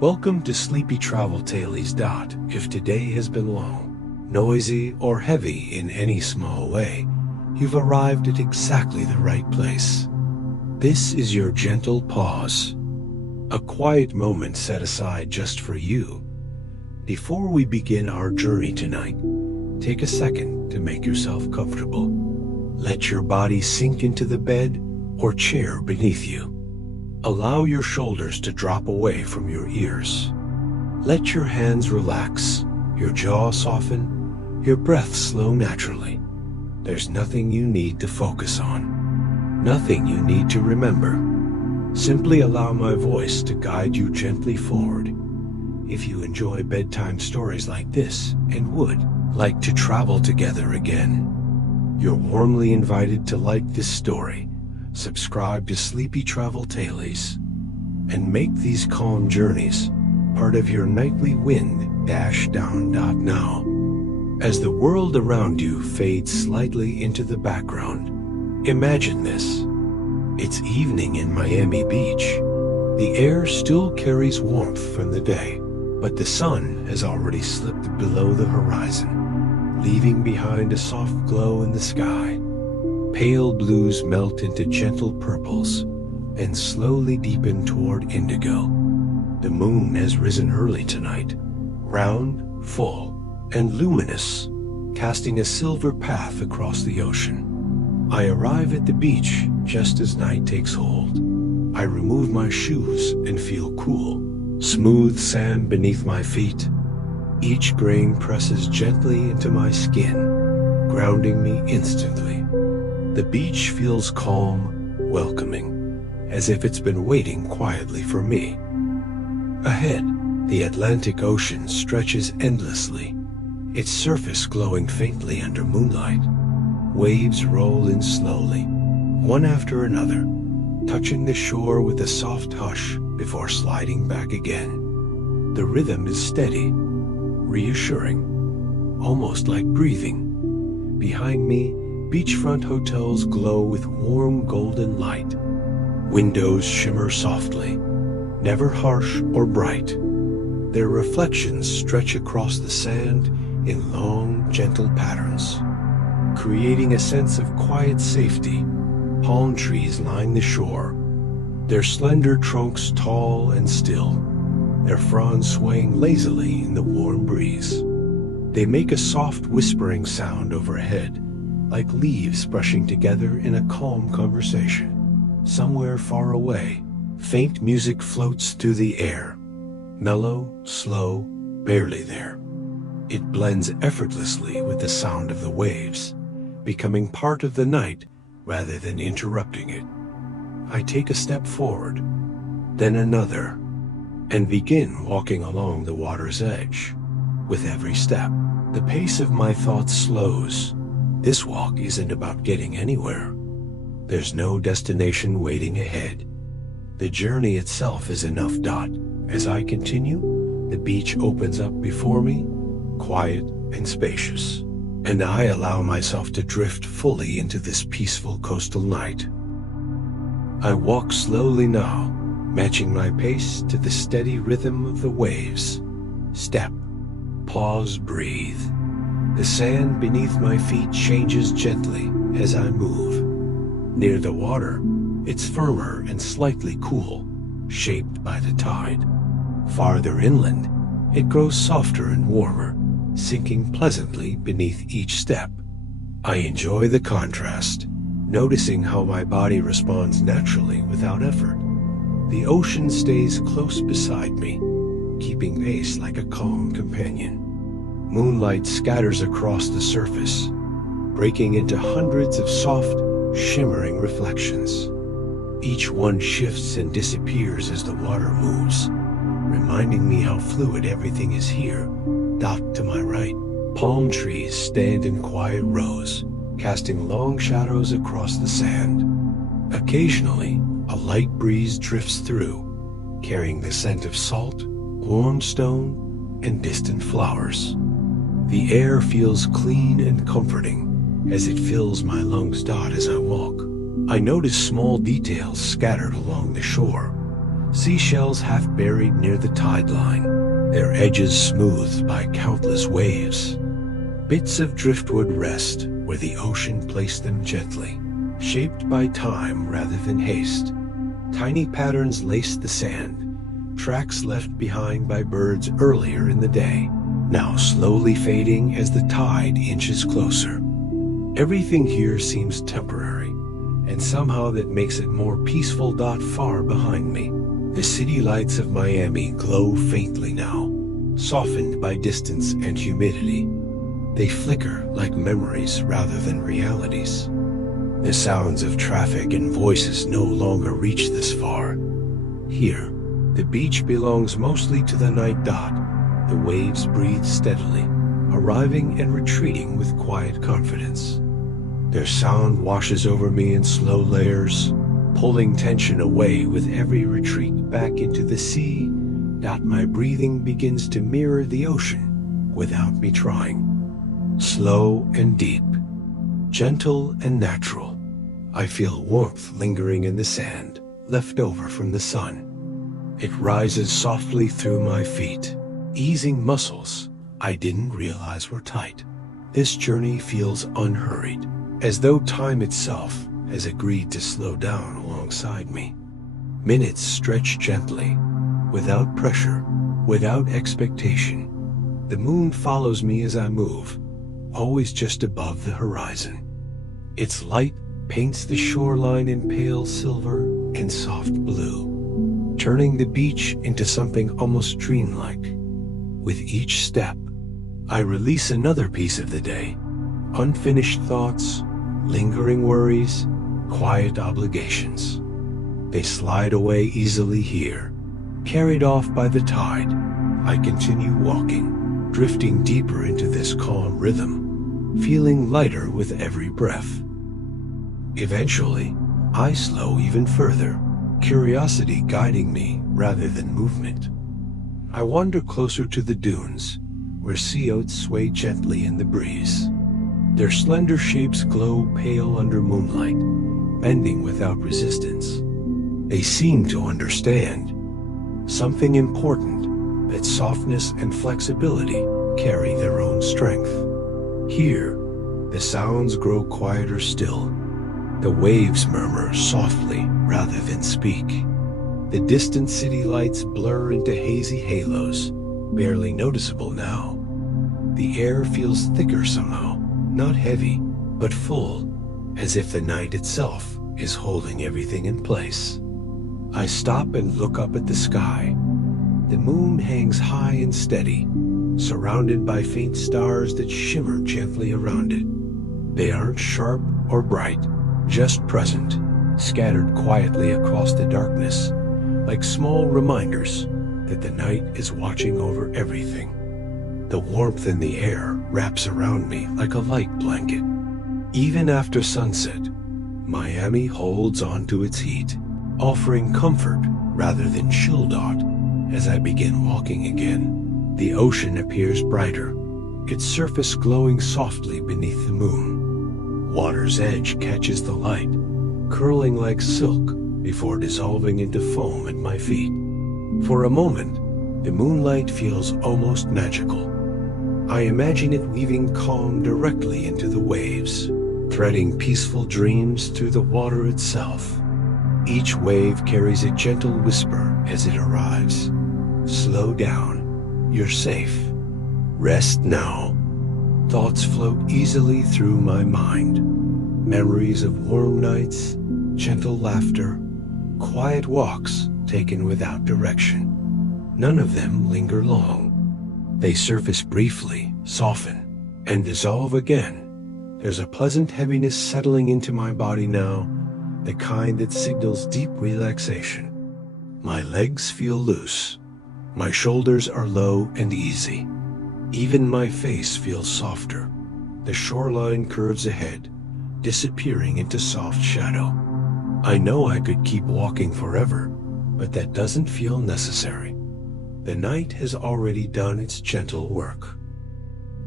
Welcome to Sleepy Travel Tales. If today has been long, noisy, or heavy in any small way, you've arrived at exactly the right place. This is your gentle pause, a quiet moment set aside just for you. Before we begin our journey tonight, take a second to make yourself comfortable. Let your body sink into the bed or chair beneath you. Allow your shoulders to drop away from your ears. Let your hands relax, your jaw soften, your breath slow naturally. There's nothing you need to focus on, nothing you need to remember. Simply allow my voice to guide you gently forward. If you enjoy bedtime stories like this and would like to travel together again, you're warmly invited to like this story, subscribe to Sleepy Travel Tales, and make these calm journeys part of your nightly wind-down. Now, as the world around you fades slightly into the background, imagine this. It's evening in Miami Beach. The air still carries warmth from the day, but the sun has already slipped below the horizon, leaving behind a soft glow in the sky. Pale blues melt into gentle purples and slowly deepen toward indigo. The moon has risen early tonight, round, full, and luminous, casting a silver path across the ocean. I arrive at the beach just as night takes hold. I remove my shoes and feel cool. Smooth sand beneath my feet. Each grain presses gently into my skin, grounding me instantly. The beach feels calm, welcoming, as if it's been waiting quietly for me. Ahead, the Atlantic Ocean stretches endlessly, its surface glowing faintly under moonlight. Waves roll in slowly, one after another, touching the shore with a soft hush before sliding back again. The rhythm is steady, reassuring, almost like breathing. Behind me, beachfront hotels glow with warm golden light. Windows shimmer softly, never harsh or bright. Their reflections stretch across the sand in long, gentle patterns, creating a sense of quiet safety. Palm trees line the shore, their slender trunks tall and still, their fronds swaying lazily in the warm breeze. They make a soft whispering sound overhead, like leaves brushing together in a calm conversation. Somewhere far away, faint music floats through the air, mellow, slow, barely there. It blends effortlessly with the sound of the waves, becoming part of the night rather than interrupting it. I take a step forward, then another, and begin walking along the water's edge. With every step, the pace of my thoughts slows. This walk isn't about getting anywhere. There's no destination waiting ahead. The journey itself is enough. As I continue, the beach opens up before me, quiet and spacious, and I allow myself to drift fully into this peaceful coastal night. I walk slowly now, matching my pace to the steady rhythm of the waves. Step, pause, breathe. The sand beneath my feet changes gently as I move. Near the water, it's firmer and slightly cool, shaped by the tide. Farther inland, it grows softer and warmer, sinking pleasantly beneath each step. I enjoy the contrast, noticing how my body responds naturally without effort. The ocean stays close beside me, keeping pace like a calm companion. Moonlight scatters across the surface, breaking into hundreds of soft, shimmering reflections. Each one shifts and disappears as the water moves, reminding me how fluid everything is here. To my right, palm trees stand in quiet rows, casting long shadows across the sand. Occasionally, a light breeze drifts through, carrying the scent of salt, warm stone, and distant flowers. The air feels clean and comforting as it fills my lungs. As I walk, I notice small details scattered along the shore, Seashells half buried near the tide line, their edges smoothed by countless waves. Bits of driftwood rest where the ocean placed them gently, shaped by time rather than haste. Tiny patterns laced the sand, tracks left behind by birds earlier in the day, now slowly fading as the tide inches closer. Everything here seems temporary, and somehow that makes it more peaceful. Far behind me, the city lights of Miami glow faintly now, softened by distance and humidity. They flicker like memories rather than realities. The sounds of traffic and voices no longer reach this far. Here, the beach belongs mostly to the night. The waves breathe steadily, arriving and retreating with quiet confidence. Their sound washes over me in slow layers, pulling tension away with every retreat back into the sea. My breathing begins to mirror the ocean without me trying. Slow and deep, gentle and natural. I feel warmth lingering in the sand, left over from the sun. It rises softly through my feet, easing muscles I didn't realize were tight. This journey feels unhurried, as though time itself has agreed to slow down alongside me. Minutes stretch gently, without pressure, without expectation. The moon follows me as I move, always just above the horizon. Its light paints the shoreline in pale silver and soft blue, turning the beach into something almost dreamlike. With each step, I release another piece of the day, unfinished thoughts, lingering worries, quiet obligations. They slide away easily here, carried off by the tide. I continue walking, drifting deeper into this calm rhythm, feeling lighter with every breath. Eventually, I slow even further, curiosity guiding me rather than movement. I wander closer to the dunes, where sea oats sway gently in the breeze. Their slender shapes glow pale under moonlight, bending without resistance. They seem to understand something important, that softness and flexibility carry their own strength. Here, the sounds grow quieter still. The waves murmur softly rather than speak. The distant city lights blur into hazy halos, barely noticeable now. The air feels thicker somehow, not heavy, but full, as if the night itself is holding everything in place. I stop and look up at the sky. The moon hangs high and steady, surrounded by faint stars that shimmer gently around it. They aren't sharp or bright, just present, scattered quietly across the darkness, like small reminders that the night is watching over everything. The warmth in the air wraps around me like a light blanket. Even after sunset, Miami holds on to its heat, offering comfort rather than chill. As I begin walking again, the ocean appears brighter, its surface glowing softly beneath the moon. Water's edge catches the light, curling like silk before dissolving into foam at my feet. For a moment, the moonlight feels almost magical. I imagine it weaving calm directly into the waves, threading peaceful dreams through the water itself. Each wave carries a gentle whisper as it arrives. Slow down. You're safe. Rest now. Thoughts float easily through my mind. Memories of warm nights, gentle laughter, quiet walks taken without direction. None of them linger long. They surface briefly, soften, and dissolve again. There's a pleasant heaviness settling into my body now, the kind that signals deep relaxation. My legs feel loose. My shoulders are low and easy. Even my face feels softer. The shoreline curves ahead, disappearing into soft shadow. I know I could keep walking forever, but that doesn't feel necessary. The night has already done its gentle work.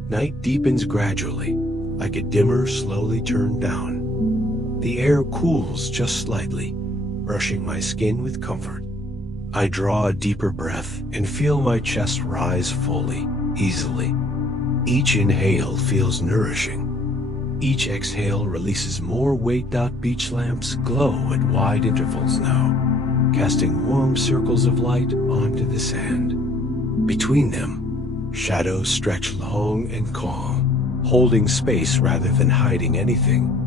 Night deepens gradually, like a dimmer slowly turned down. The air cools just slightly, brushing my skin with comfort. I draw a deeper breath and feel my chest rise fully, easily. Each inhale feels nourishing. Each exhale releases more weight. Beach lamps glow at wide intervals now, casting warm circles of light onto the sand. Between them, shadows stretch long and calm, holding space rather than hiding anything.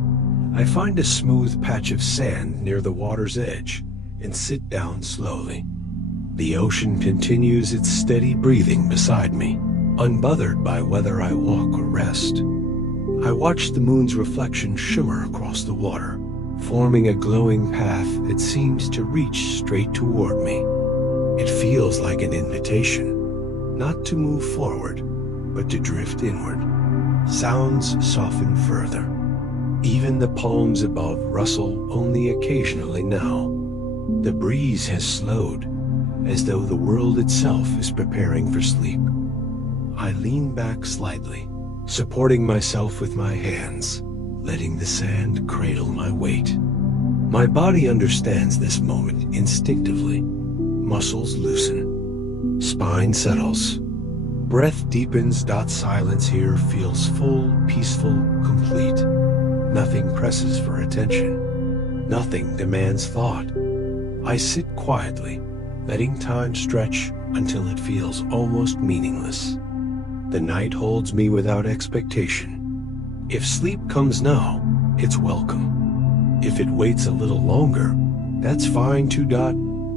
I find a smooth patch of sand near the water's edge and sit down slowly. The ocean continues its steady breathing beside me, unbothered by whether I walk or rest. I watch the moon's reflection shimmer across the water, forming a glowing path that seems to reach straight toward me. It feels like an invitation, not to move forward, but to drift inward. Sounds soften further. Even the palms above rustle only occasionally now. The breeze has slowed, as though the world itself is preparing for sleep. I lean back slightly, supporting myself with my hands, letting the sand cradle my weight. My body understands this moment instinctively. Muscles loosen. Spine settles. Breath deepens. Silence here feels full, peaceful, complete. Nothing presses for attention. Nothing demands thought. I sit quietly, letting time stretch until it feels almost meaningless. The night holds me without expectation. If sleep comes now, it's welcome. If it waits a little longer, that's fine too.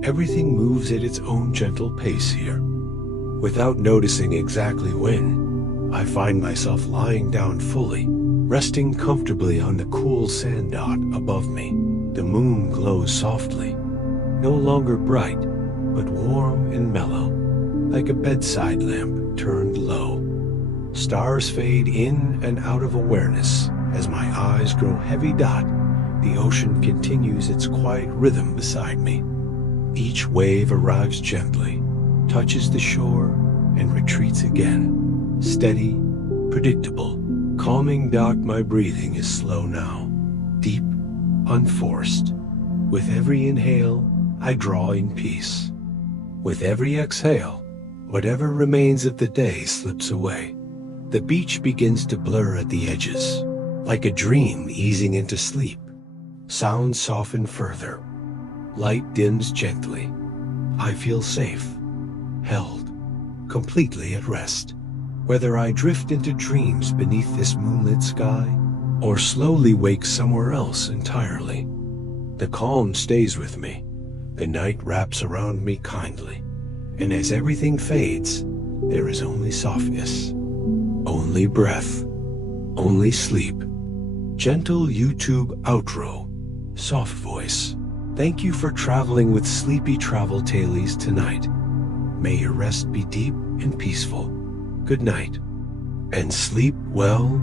Everything moves at its own gentle pace here. Without noticing exactly when, I find myself lying down fully, resting comfortably on the cool sand above me. The moon glows softly, no longer bright, but warm and mellow, like a bedside lamp turned low. Stars fade in and out of awareness as my eyes grow heavy. The ocean continues its quiet rhythm beside me. Each wave arrives gently, touches the shore, and retreats again. Steady, predictable, calming. My breathing is slow now, deep, unforced. With every inhale, I draw in peace. With every exhale, whatever remains of the day slips away. The beach begins to blur at the edges, like a dream easing into sleep. Sounds soften further. Light dims gently. I feel safe, held, completely at rest. Whether I drift into dreams beneath this moonlit sky, or slowly wake somewhere else entirely, the calm stays with me. The night wraps around me kindly, and as everything fades, there is only softness, only breath, only sleep. Gentle YouTube outro, soft voice. Thank you for traveling with Sleepy Travel Tailies tonight. May your rest be deep and peaceful. Good night, and sleep well.